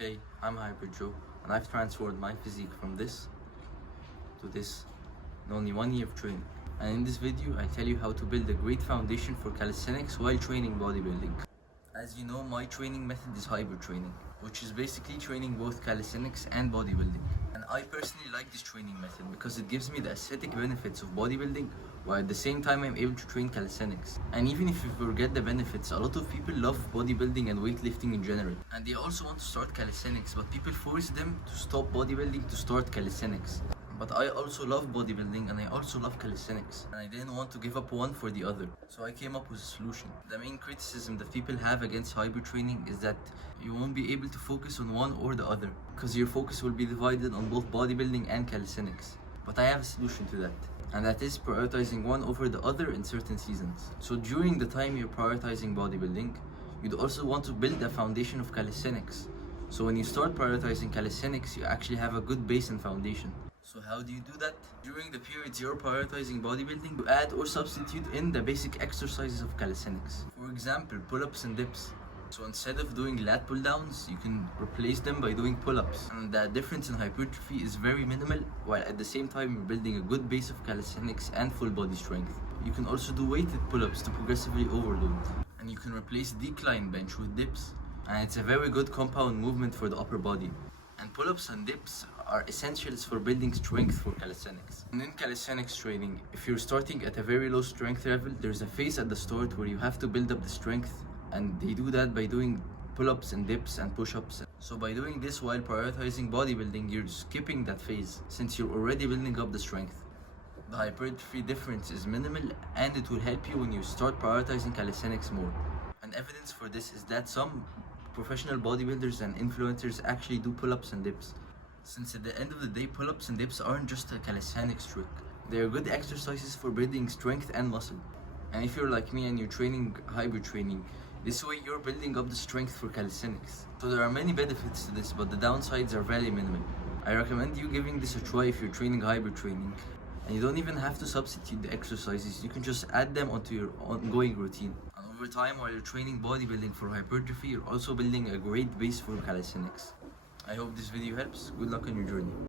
Hey, I'm Hyper Joe, and I've transformed my physique from this to this in only 1 year of training. And in this video, I tell you how to build a great foundation for calisthenics while training bodybuilding. As you know, my training method is hybrid training, which is basically training both calisthenics and bodybuilding. And I personally like this training method because it gives me the aesthetic benefits of bodybuilding while at the same time I'm able to train calisthenics. And even if you forget the benefits, a lot of people love bodybuilding and weightlifting in general. And they also want to start calisthenics, but people force them to stop bodybuilding to start calisthenics. But I also love bodybuilding and I also love calisthenics, and I didn't want to give up one for the other. So I came up with a solution. The main criticism that people have against hybrid training is that you won't be able to focus on one or the other, because your focus will be divided on both bodybuilding and calisthenics. But I have a solution to that, and that is prioritizing one over the other in certain seasons. So during the time you're prioritizing bodybuilding, you'd also want to build a foundation of calisthenics. So when you start prioritizing calisthenics, you actually have a good base and foundation. So how do you do that? During the periods you're prioritizing bodybuilding, you add or substitute in the basic exercises of calisthenics. For example, pull-ups and dips. So instead of doing lat pull-downs, you can replace them by doing pull-ups. And the difference in hypertrophy is very minimal, while at the same time you're building a good base of calisthenics and full body strength. You can also do weighted pull-ups to progressively overload. And you can replace decline bench with dips. And it's a very good compound movement for the upper body. And pull-ups and dips are essentials for building strength for calisthenics. And in calisthenics training, if you're starting at a very low strength level, there's a phase at the start where you have to build up the strength, and they do that by doing pull-ups and dips and push-ups. So by doing this while prioritizing bodybuilding, you're skipping that phase since you're already building up the strength. The hypertrophy difference is minimal, and it will help you when you start prioritizing calisthenics more. And evidence for this is that some professional bodybuilders and influencers actually do pull-ups and dips. Since at the end of the day, pull-ups and dips aren't just a calisthenics trick. They are good exercises for building strength and muscle. And if you're like me and you're training hybrid training, this way you're building up the strength for calisthenics. So there are many benefits to this, but the downsides are very minimal. I recommend you giving this a try if you're training hybrid training. And you don't even have to substitute the exercises, you can just add them onto your ongoing routine. And over time, while you're training bodybuilding for hypertrophy, you're also building a great base for calisthenics. I hope this video helps. Good luck on your journey.